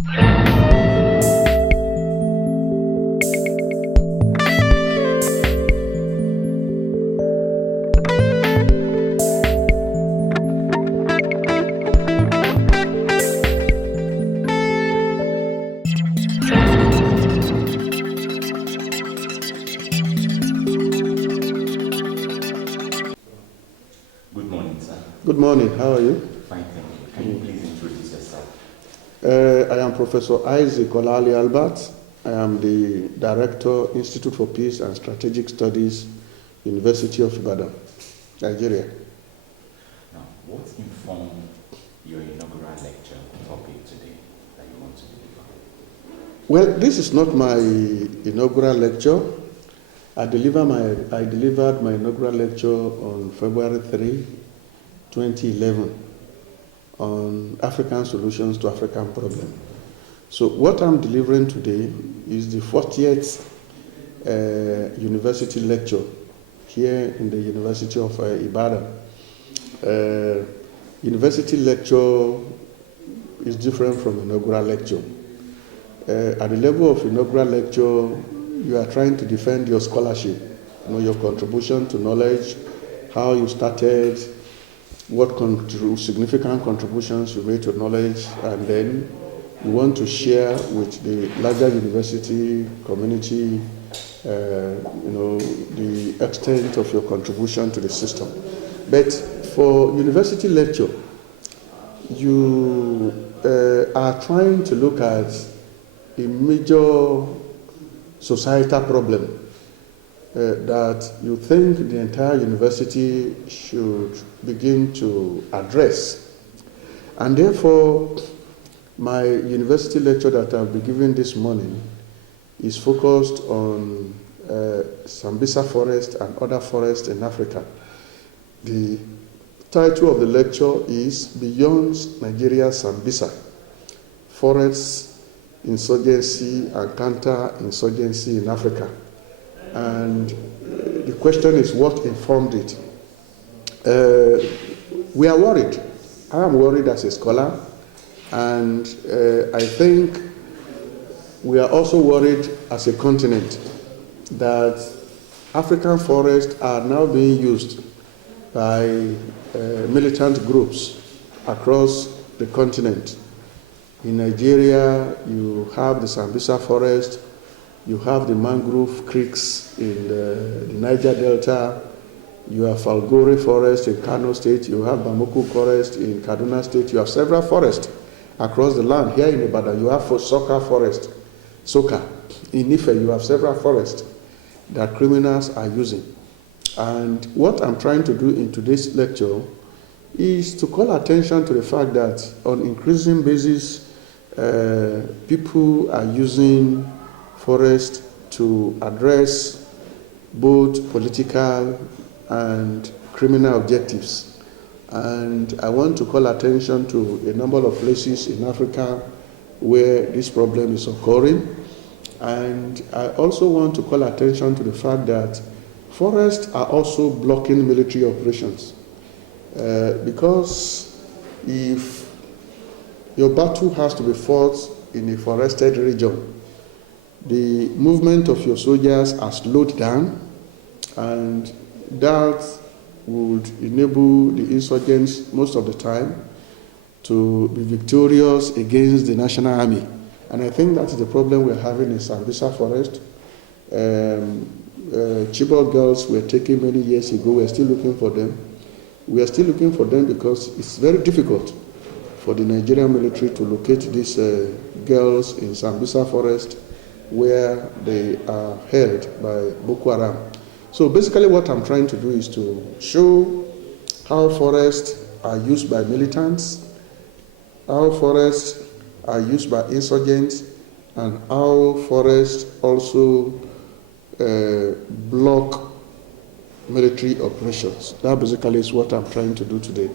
Good morning, how are you? Fine, thank you. Can you please introduce yourself? I am Professor Isaac Olali Albert. I am the Director, Institute for Peace and Strategic Studies, University of Ibadan, Nigeria. Now, what informed your inaugural lecture topic today that you want to deliver? Well, this is not my inaugural lecture. I delivered my inaugural lecture on February 3, 2011 on African solutions to African problems. So what I'm delivering today is the 40th university lecture here in the University of Ibadan. University lecture is different from inaugural lecture. At the level of inaugural lecture, you are trying to defend your scholarship, your contribution to knowledge, how you started, what significant contributions you made to knowledge, and then you want to share with the larger university community, the extent of your contribution to the system. But for university lecture, you are trying to look at a major societal problem that you think the entire university should begin to address. And therefore, my university lecture that I'll be giving this morning is focused on Sambisa forest and other forests in Africa. The title of the lecture is Beyond Nigeria's Sambisa: Forests, Insurgency and Counter-Insurgency in Africa. And the question is, what informed it? We are worried. I am worried as a scholar, and I think we are also worried as a continent that African forests are now being used by militant groups across the continent. In Nigeria, you have the Sambisa forest, you have the mangrove creeks in the Niger Delta, you have Falgore Forest in Kano State, you have Bamako Forest in Kaduna State, you have several forests across the land. Here in Ibadan, you have Soka Forest, Soka. In Ife, you have several forests that criminals are using. And what I'm trying to do in today's lecture is to call attention to the fact that on increasing basis, people are using forest to address both political and criminal objectives. And I want to call attention to a number of places in Africa where this problem is occurring. And I also want to call attention to the fact that forests are also blocking military operations. Because if your battle has to be fought in a forested region, the movement of your soldiers are slowed down, and that would enable the insurgents most of the time to be victorious against the national army. And I think that's the problem we're having in Sambisa forest. Chibok girls were taken many years ago. We're still looking for them. We are still looking for them because it's very difficult for the Nigerian military to locate these girls in Sambisa forest where they are held by Boko Haram. So basically what I'm trying to do is to show how forests are used by militants, how forests are used by insurgents, and how forests also block military operations. That basically is what I'm trying to do today.